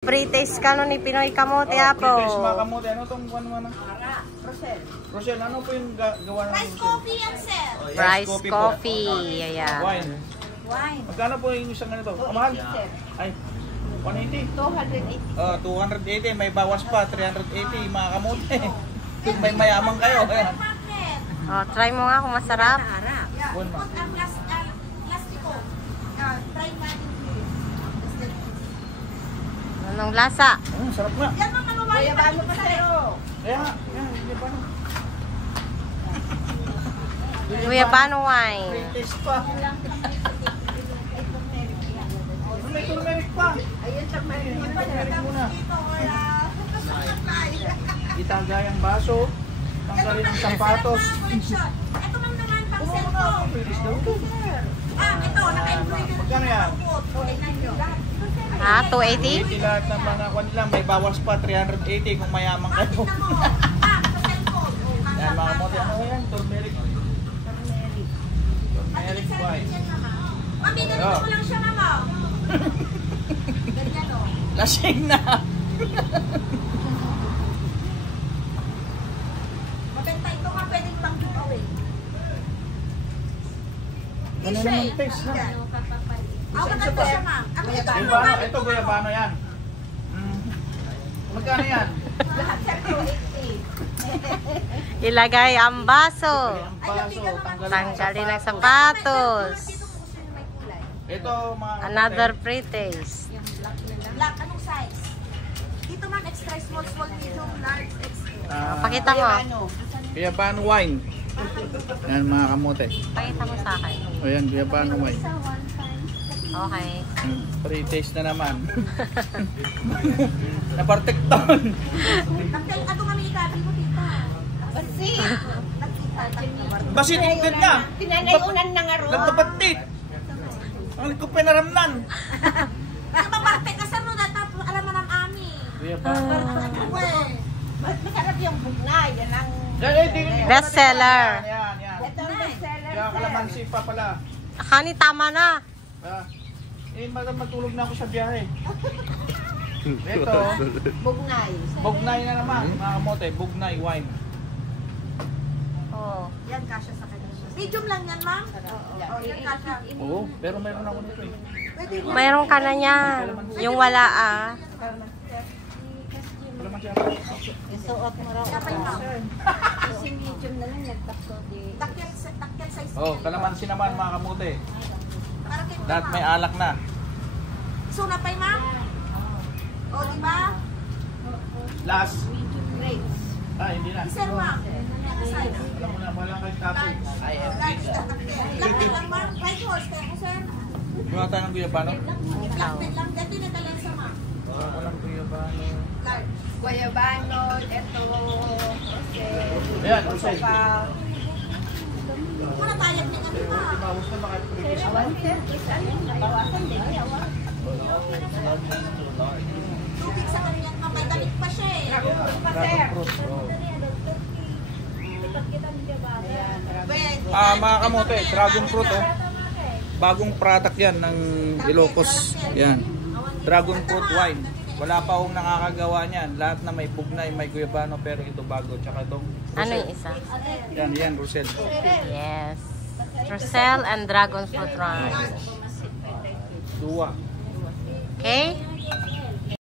Pre-taste ka no ni Pinoy Kamote Apo. Pre-taste mga kamote. Ano itong ano? Rochelle. Rochelle, ano po yung gawa ng Rice coffee yan, sir. Rice coffee. Ayan. Wine. Wine. Magkano po yung isang ganito? Kamahal? Ay, 180. 280. 280. May bawas pa. 380 mga kamote. May mayaman kayo. Ayan. Oh, try mo nga kung masarap. Yeah. Put ang plastiko. Try natin. Anong lasa? Sarap nga. Yan mga kawaii. Yabano pa sa'yo. Kaya nga. Yabano. Guyabano wine. Pre-taste pa. May turmeric pa. Ayun, turmeric muna. Itagay ang baso. Tanggalin ang sapatos. Ito ma'am naman pang cellphone. Pre-taste daw. Ito, naka-embroider. Magkano yan? Tingnan nyo. Ha? 280? 280 lahat ng mga kwan nila. May bawas pa. 380 kung mayaman kayo. Sa cellphone. Yan mga kamote. Ano yan? Turmeric. Turmeric wine. Mami, ganito mo lang siya, mama. Ganyan o. Lasing na. Maganda ito nga, pwedeng pang giveaway. Ano naman taste na? Ako maganda siya, ma'am. Ako ito, Guyabano. Ito guyabano yan. Magkano yan? lahat siya 280. Ilagay ang baso. Ang baso. Tanggalin ang sapatos. Ito mga Another pre-taste. Black, anong size? Dito ma'am, extra small, medium, large, extra. Pakita mo. Guyabano wine. Yan mga kamote. Pakita mo sa akin. O yan, guyabano wine. Okay. Pre-taste na naman. Napartekton. Ako kami ikabi mo dito. Kasi, Basit ingdin na. tinanayunan na nga ro. Nagtapatit. Ang ko pinaramnan. Nakababarte ka sa mo, tapos alam mo ng ami. Guyabano. Masarap yung bugnay, yan ang... Best seller. Yan. Ito ang bestseller, Kaya kalamansi pa pala. Kani tama na. Matulog na ako sa biyahe. Ito, bugnay. bugnay na naman. Mga kamote, bugnay wine. Oh. Yan, kasha sa kanya. Medium lang yan, ma'am? Oo, yan kasha. Oo, pero meron ako nito eh. Pwede mo. Mayroon ka na niyan. Yung wala ah. Kalamansi ako. Isuot mo raw. Kapay mo. Kasi medium na lang, nagtakso di... Takyan size. Oh, kalamansi naman mga kamote. Para kay Lahat may alak na. So, napay, ma'am? O, di ba? Last. Grapes. Hindi na. Sir, ma'am. Size. Alam mo na, wala kayong topic. Large. Lakad lang, ma'am. White horse, kaya ko, sir. Wala tayo ng guyabano? Lakad lang. Dati na talang sa, ma'am. Wala ng guyabano. Large. Guayabano, ito, Ayan, Rosel. Kung natayag niya kami, ma'am. Bawas na baka pre-taste. Bawasan din. Tubig sa kanyan, ma'am. May damit pa siya eh. Dragon fruit. Oh. Well, Mga kamote, dragon fruit oh. Bagong product yan ng Ilocos. Yan. Dragon fruit wine. Wala pa akong nakakagawa niyan. Lahat na may bugnay, may guyabano, pero ito bago. Tsaka itong Ano yung isa? Yan, Rosel. Yes. Rosel and dragon fruit wine. Duwa. Okay?